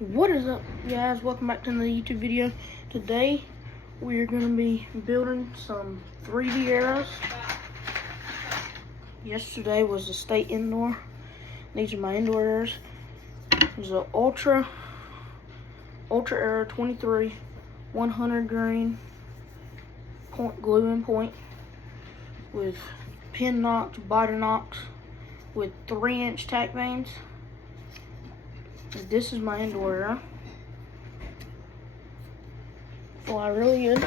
What is up, guys? Welcome back to another YouTube video. Today we are going to be building some 3D arrows. Yesterday was the state indoor. These are my indoor arrows. There's an Ultra Arrow 23 100 grain glue in point with pin nocks, biter nocks with 3-inch tack vanes. This is my indoor arrow. Fly really good.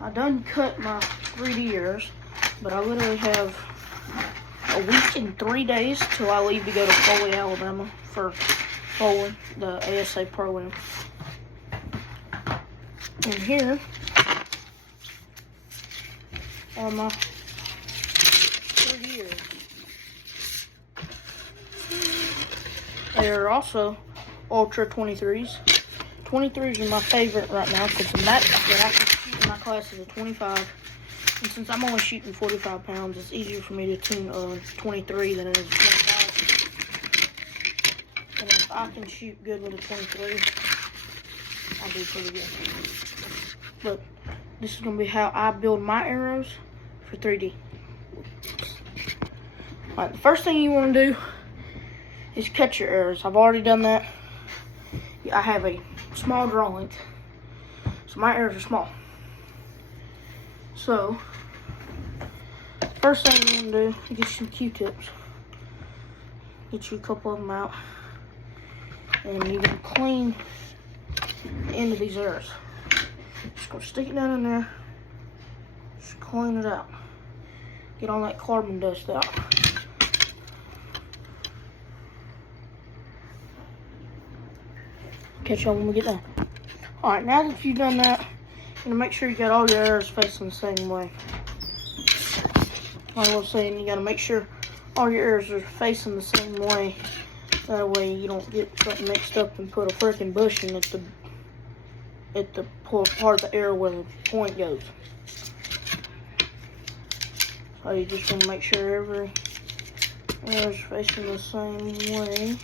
I done cut my 3D arrows, but I literally have a week and 3 days till I leave to go to Foley, Alabama for Foley, the ASA Pro-Am. And here are my 3D arrows. They are also Ultra 23s. 23s are my favorite right now because the max that I can shoot in my class is a 25. And since I'm only shooting 45 pounds, it's easier for me to tune a 23 than it is a 25. And if I can shoot good with a 23, I'll do pretty good. But this is going to be how I build my arrows for 3D. Alright, the first thing you want to do is cut your arrows. I've already done that. I have a small draw length, so my arrows are small. So, first thing you want to do is get some Q-tips. Get you a couple of them out, and you're going to clean the end of these arrows. Just going to stick it down in there, just clean it out. Get all that carbon dust out. Catch y'all when we get done. Alright, now that you've done that, you're gonna make sure you got all your arrows facing the same way. Like I was saying, you gotta make sure all your arrows are facing the same way. That way you don't get something mixed up and put a freaking bushing at the part of the arrow where the point goes. So you just wanna make sure every arrow is facing the same way.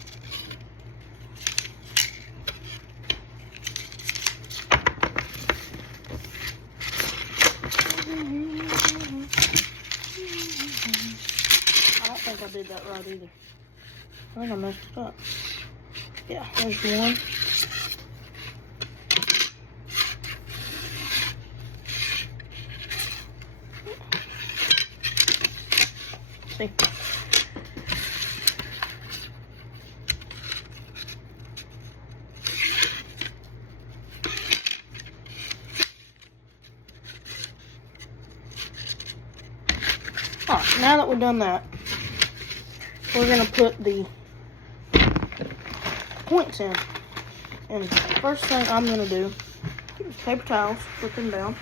I did that right either. I think I messed it up. Yeah, there's one. See? Alright, now that we've done that, we're going to put the points in. And the first thing I'm going to do is paper towels, put them down,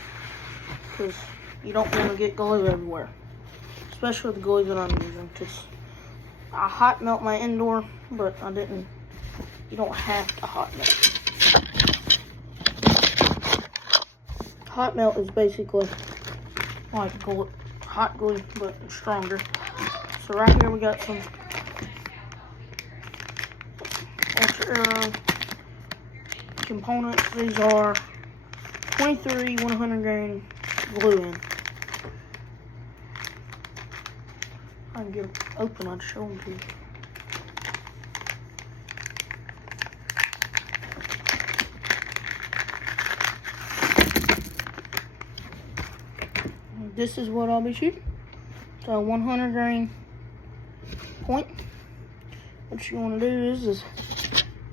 because you don't want to get glue everywhere. Especially the glue that I'm using. Because I hot melt my indoor, but I didn't. You don't have to hot melt. Hot melt is basically like glue, hot glue, but stronger. So right here we got some Ultra Arrow components. These are 23 100 grain glue in. If I can get them open, I'd show them to you. This is what I'll be shooting. So 100 grain point. What you want to do is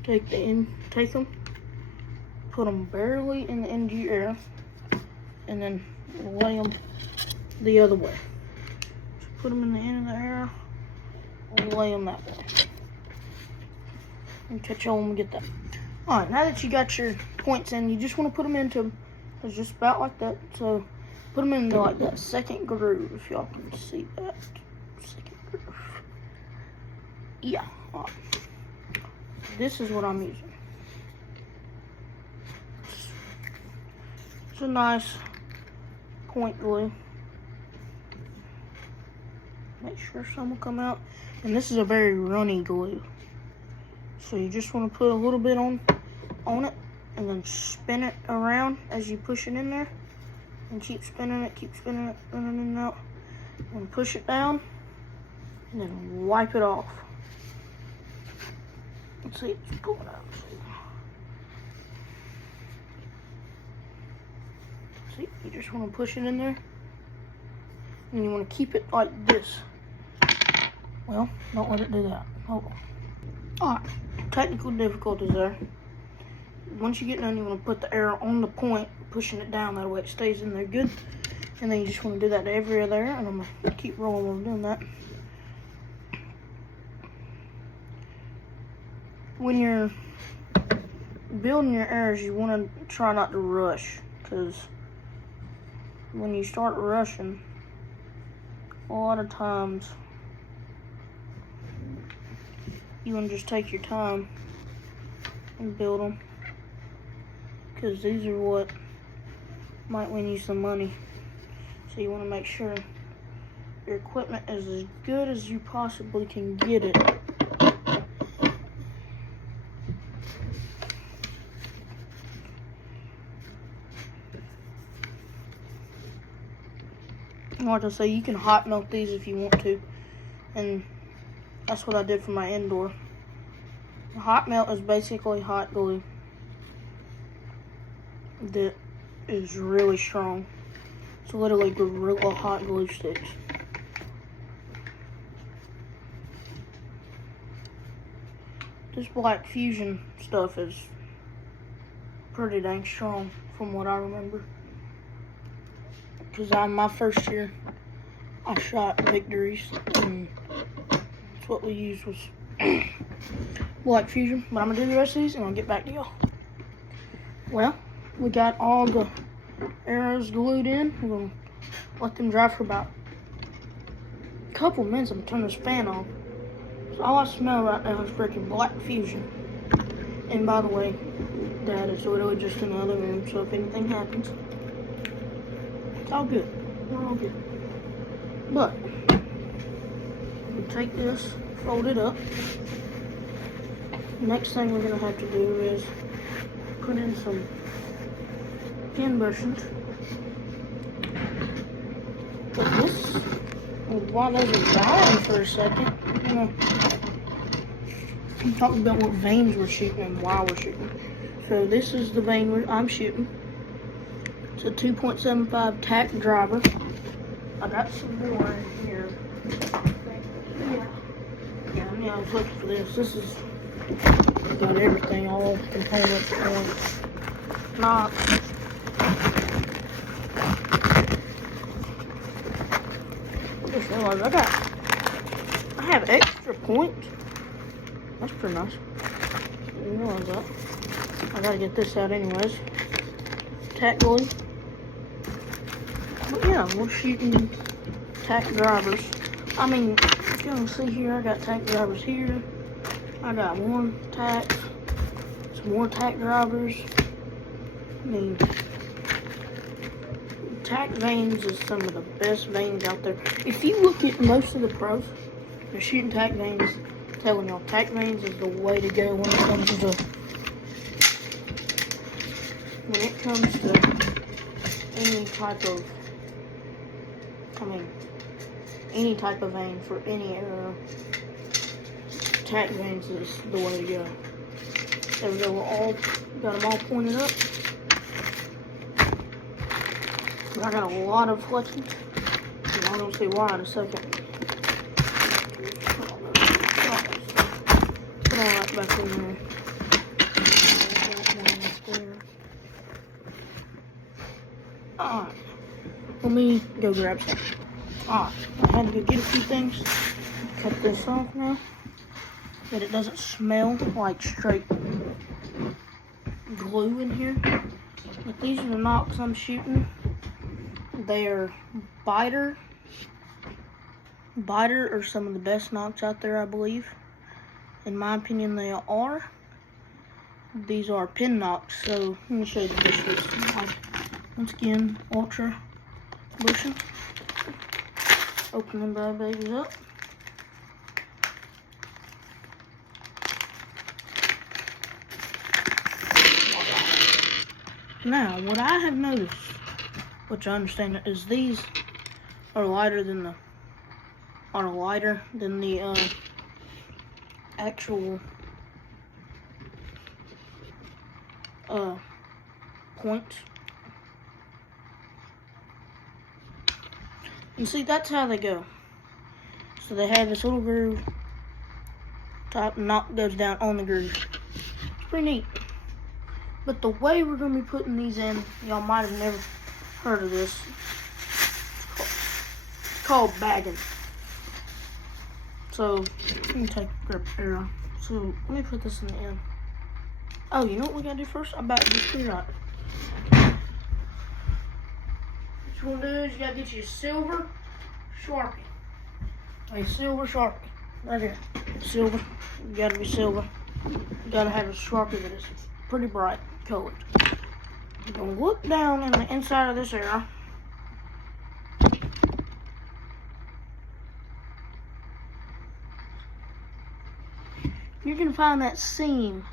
take them, put them barely in the end of your arrow, and then lay them the other way. Just put them in the end of the arrow, and lay them that way. And catch y'all when we get that. All right, now that you got your points in, you just want to put them into just about like that. So put them into like that second groove, if y'all can see that. Second groove. Yeah. All right. This is what I'm using. It's a nice point glue. Make sure some will come out. And this is a very runny glue. So you just want to put a little bit on it, and then spin it around as you push it in there, and keep spinning it, in and out, and push it down, and then wipe it off. Let's see, let's pull it out. See, you just want to push it in there, and you want to keep it like this. Well, don't let it do that. Hold on. Alright, technical difficulties there. Once you get done, you want to put the arrow on the point, pushing it down, that way it stays in there good. And then you just want to do that to every other arrow, and I'm going to keep rolling while I'm doing that. When you're building your arrows, you want to try not to rush, because when you start rushing, a lot of times you want to just take your time and build them, because these are what might win you some money. So you want to make sure your equipment is as good as you possibly can get it. Like I say, you can hot melt these if you want to, and that's what I did for my indoor. Hot melt is basically hot glue that is really strong. It's literally Gorilla hot glue sticks. This Black Fusion stuff is pretty dang strong from what I remember. Because my first year, I shot Victories, and that's what we used was Black Fusion. But I'm going to do the rest of these, and I'll get back to y'all. Well, we got all the arrows glued in. We're going to let them dry for about a couple minutes. I'm going to turn this fan on. So all I smell right now is freaking Black Fusion. And by the way, Dad is literally just in the other room, so if anything happens, it's all good. We're all good. But we take this, fold it up. Next thing we're gonna have to do is put in some pin bushings. But this, while those are drying for a second, I'm talking about what veins we're shooting and why we're shooting. So this is the vein I'm shooting. It's a 2.75 tack driver. I got some more in here. Yeah, I was looking for this. This is got everything, all components and knots. I just realized I have extra points. That's pretty nice. I didn't realize that. I gotta get this out anyways. Tack glue. But yeah, we're shooting tack drivers. I mean, if you can see here, I got tack drivers here. I got more tack, some more tack drivers. I mean, tack veins is some of the best veins out there. If you look at most of the pros, they're shooting tack veins. I'm telling y'all, tack veins is the way to go when it comes to any type of, any type of vein for any arrow. Tack veins is the way to go. There we go, got them all pointed up. But I got a lot of fletchings, and I'm gonna see why in a second. Put all that back in there. Alright, let me go grab some. Alright, I had to go get a few things. Cut this off now, that it doesn't smell like straight glue in here. But these are the knocks I'm shooting. They're Biter. Biter are some of the best knocks out there, I believe. In my opinion, they are. These are pin knocks, so let me show you the dishes. Once again, Ultra bushing. Open them bad babies up. Now, what I have noticed, which I understand, is these are lighter than the actual points. And see, that's how they go. So they have this little groove, top knot goes down on the groove. It's pretty neat. But the way we're going to be putting these in, y'all might have never heard of this. It's called bagging. So, let me grab the arrow. So, let me put this in the end. Oh, you know what we got to do first? I'm about to get clear out. What you want to do is you got to get you a silver Sharpie. A silver Sharpie. Right here. Silver. You got to be silver. You got to have a Sharpie that is pretty bright colored. You're going to look down in the inside of this arrow. You're going to find that seam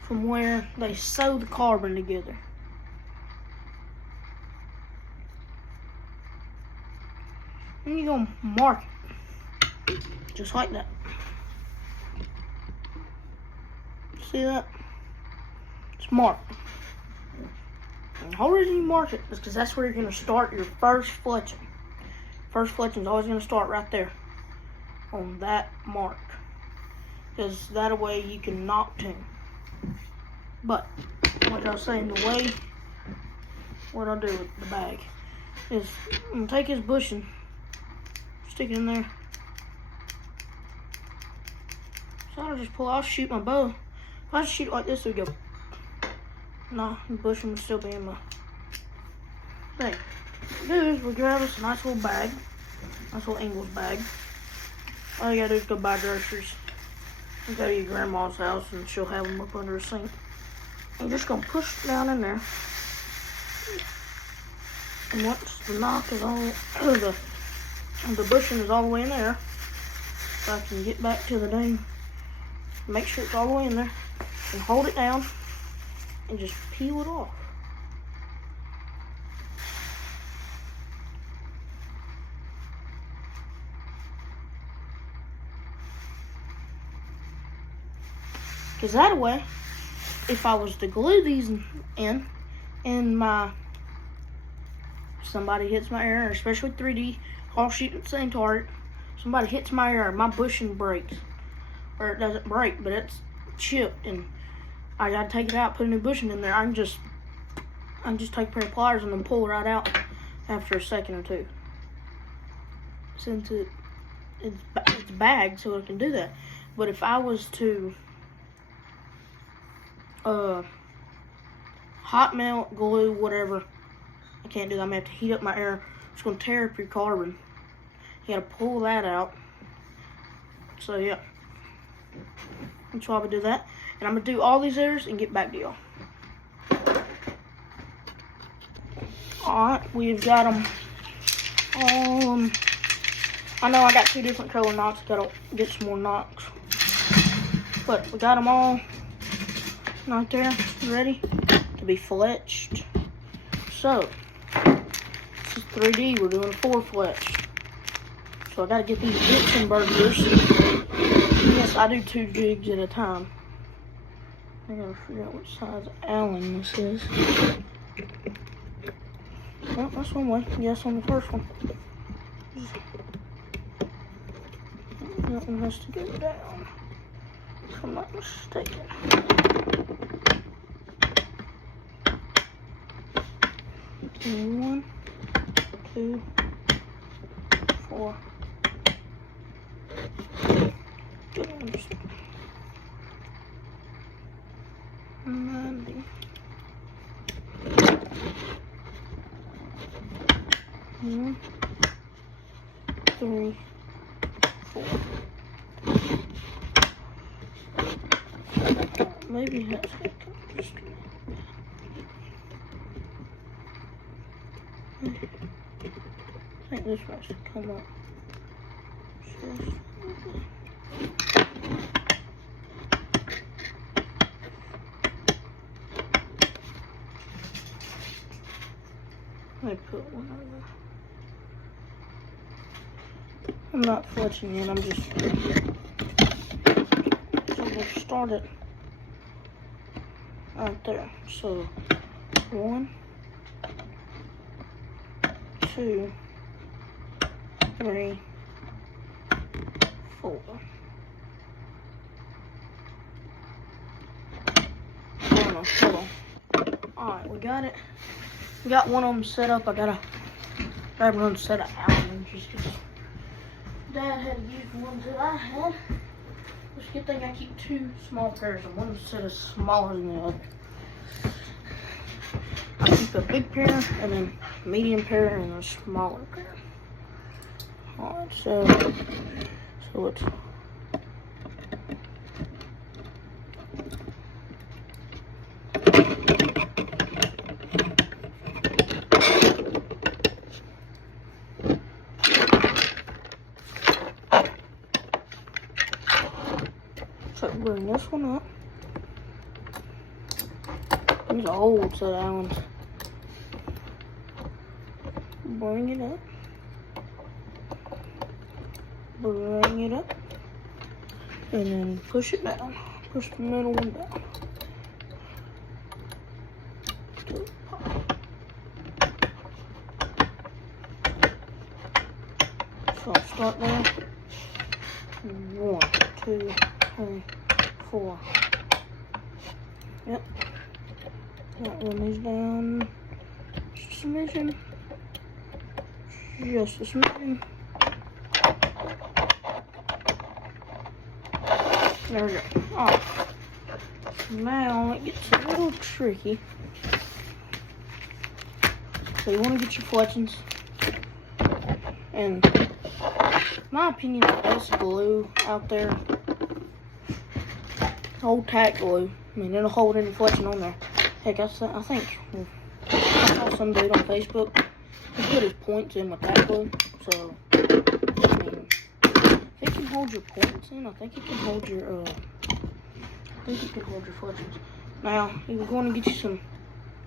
from where they sew the carbon together. And you're going to mark it. Just like that. See that? It's marked. And the whole reason you mark it is because that's where you're going to start your first fletching. First fletching is always going to start right there on that mark. Because that way you can knock tune. But, like I was saying, the way, what I'll do with the bag is I'm going to take his bushing, stick it in there. So I'll just I'll shoot my bow. If I shoot it like this, it would go. No, the bushing would still be in my thing. What we do is we grab us a nice little bag, nice little Ingles bag. All you gotta do is go buy groceries. You go to your grandma's house and she'll have them up under a sink. I'm just gonna push it down in there. And once the knock is all, the bushing is all the way in there, so I can get back to the dang, make sure it's all the way in there, and hold it down, and just peel it off. Because that way, if I was to glue these in, and somebody hits my arrow, especially 3D, all shooting at the same target, somebody hits my arrow, my bushing breaks. Or it doesn't break, but it's chipped, and I gotta take it out, put a new bushing in there. I can just take a pair of pliers and then pull it right out after a second or two. Since it's bagged, so it can do that. But if I was to hot melt, glue, whatever, I can't do that. I'm gonna have to heat up my air. It's gonna tear up your carbon. You gotta pull that out. So yeah, that's why I would do that. And I'm gonna do all these errors and get back to y'all. Alright, we've got them all. I know I got 2 different color knots. Gotta get some more knots. But we got them all right there, ready to be fletched. So, this is 3D. We're doing a 4 fletch. So I gotta get these Gibson burgers. Yes, I do 2 jigs at a time. I gotta figure out which size Allen this is. Well, that's one way. Yes, on the first one. That one has to go down, if I'm not mistaken. And 1, 2, 4. Good. 90. 1, 3, 4. Maybe that's it. I think this one should come up. not fletching yet. I'm just. So we'll start it right there. So 1, 2, 3, 4. Hold on. Alright, we got it. We got one of them set up. I gotta grab another set of Allen wrenches because Dad had to use the ones that I had. It's a good thing I keep 2 small pairs, and one set is smaller than the other. I keep a big pair, and then a medium pair, and a smaller pair. Alright, so it's bring this one up. These are old set of Allens. Bring it up. Bring it up. And then push it down. Push the middle one down. So I'll start there. 1, 2, 3, 4. Yep. That one is down just a smidgen. Just a smidgen. There we go. Alright. Now it gets a little tricky. So you want to get your fletchings. And in my opinion, the best glue out there, old tack glue. I mean, it'll hold any fletching on there. Heck, I think I saw some dude on Facebook. He put his points in with tack glue. So, I mean, if it can hold your points in, I think it can hold your fletchings. Now, you're going to get you some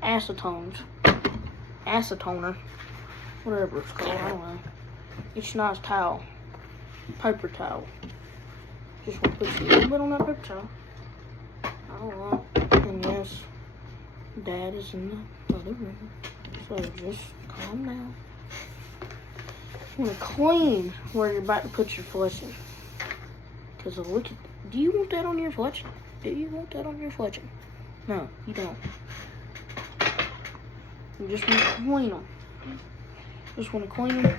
acetoner, whatever it's called. I don't know. Get you a nice towel, paper towel. Just want to put a little bit on that paper towel. Alright, and yes, Dad is in the other room, so just calm down. You want to clean where you're about to put your fletching. Because look at, do you want that on your fletching? Do you want that on your fletching? No, you don't. You just want to clean them. Just want to clean them,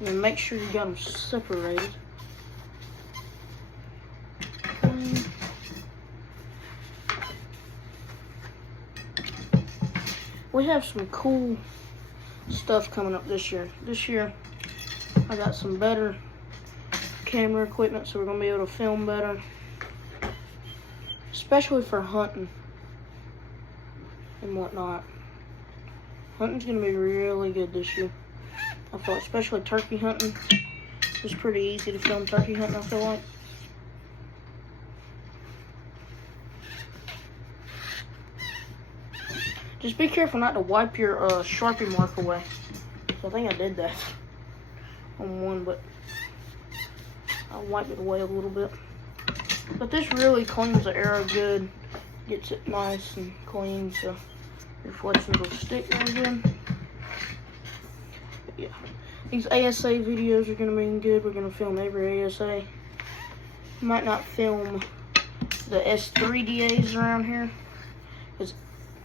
and then make sure you got them separated. We have some cool stuff coming up this year. This year, I got some better camera equipment, so we're going to be able to film better. Especially for hunting and whatnot. Hunting's going to be really good this year. I feel like, especially turkey hunting. It's pretty easy to film turkey hunting, I feel like. Just be careful not to wipe your Sharpie mark away. So I think I did that on one, but I'll wipe it away a little bit. But this really cleans the arrow good. Gets it nice and clean so your fletchings will stick really good. But yeah, these ASA videos are going to be good. We're going to film every ASA. Might not film the S3DAs around here.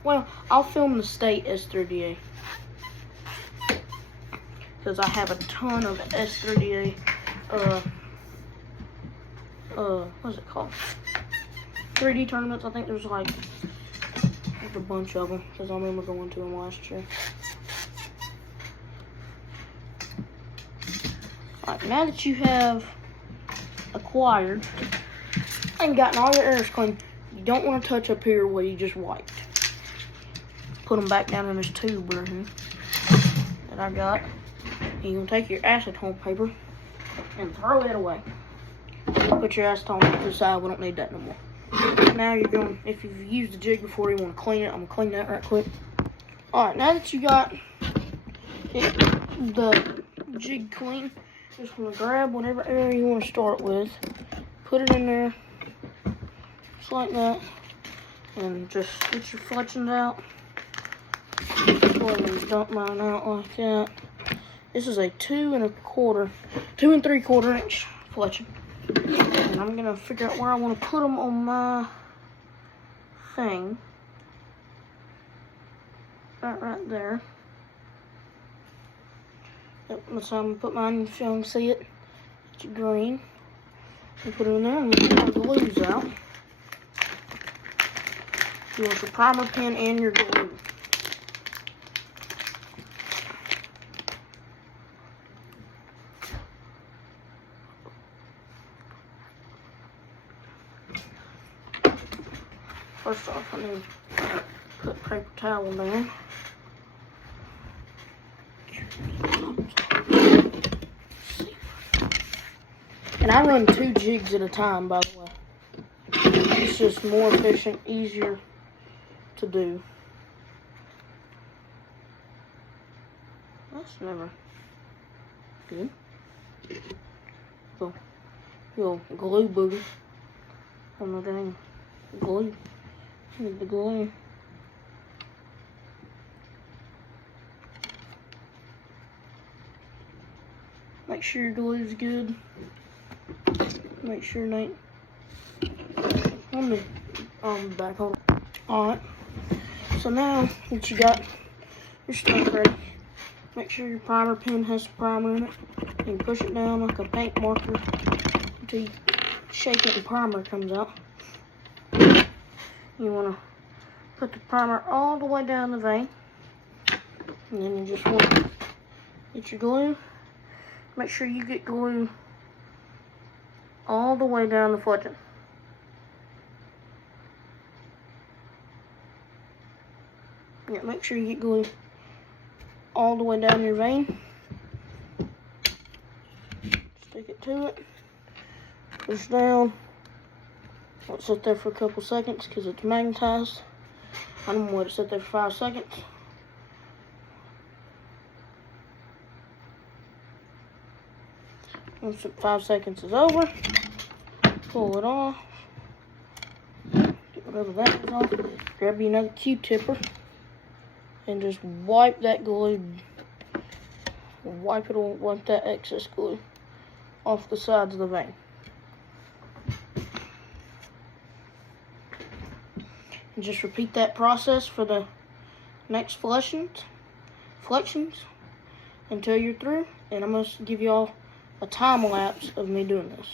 Well, I'll film the state S3DA. Because I have a ton of S3DA, what's it called? 3D tournaments. I think there's like a bunch of them. Because I remember going to them last year. Alright, now that you have acquired and gotten all your arrows clean, you don't want to touch up here where you just wiped. Put them back down in this tube right here that I got. And you're going to take your acetone paper and throw it away. Put your acetone to the side. We don't need that no more. Now you're going, if you've used the jig before, you want to clean it. I'm going to clean that right quick. Alright, now that you got the jig clean, Just want to grab whatever area you want to start with, put it in there, just like that, and just get your fletchings out. Go ahead and dump mine out like that. This is a 2 3/4 inch fletching. And I'm gonna figure out where I want to put them on my thing. Right there. Yep, that's how I'm gonna put mine if you can see it. It's green. And put it in there and get my glues out. You want your primer pen and your glue. First off, I need to put paper towel down. And I run 2 jigs at a time, by the way. It's just more efficient, easier to do. That's never good. Little glue booger on the dang glue. Need the glue. Make sure your glue's good. Make sure it ain't on the back. Hold on. Alright. So now that you got your stuff ready, make sure your primer pen has primer in it. And push it down like a paint marker until you shake it and primer comes out. You want to put the primer all the way down the vein. And then you just want to get your glue. Make sure you get glue all the way down the fletching. Yeah, make sure you get glue all the way down your vein. Stick it to it. Push down. Let it sit there for a couple seconds because it's magnetized. I'm going to let it sit there for 5 seconds. Once the 5 seconds is over, pull it off. Get rid of that off. Grab you another Q-tipper and just wipe that glue. Wipe that excess glue off the sides of the vein. And just repeat that process for the next fletchings until you're through. And I'm going to give you all a time lapse of me doing this.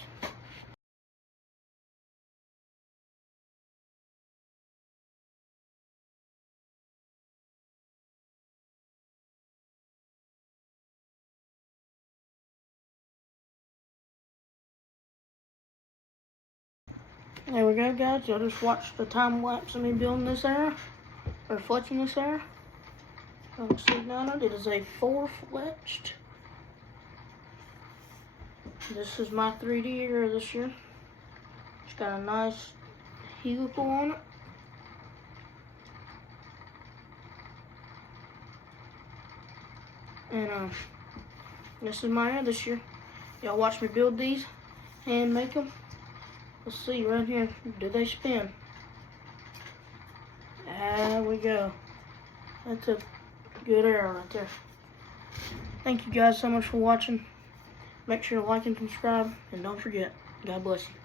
There we go, guys. Y'all just watched the time lapse of me building this area, or fletching this area. You can see down it. It is a 4 fletched. This is my 3D area this year. It's got a nice helical on it. And this is my area this year. Y'all watch me build these and make them. Let's see right here. Do they spin? There we go. That's a good arrow right there. Thank you guys so much for watching. Make sure to like and subscribe. And don't forget, God bless you.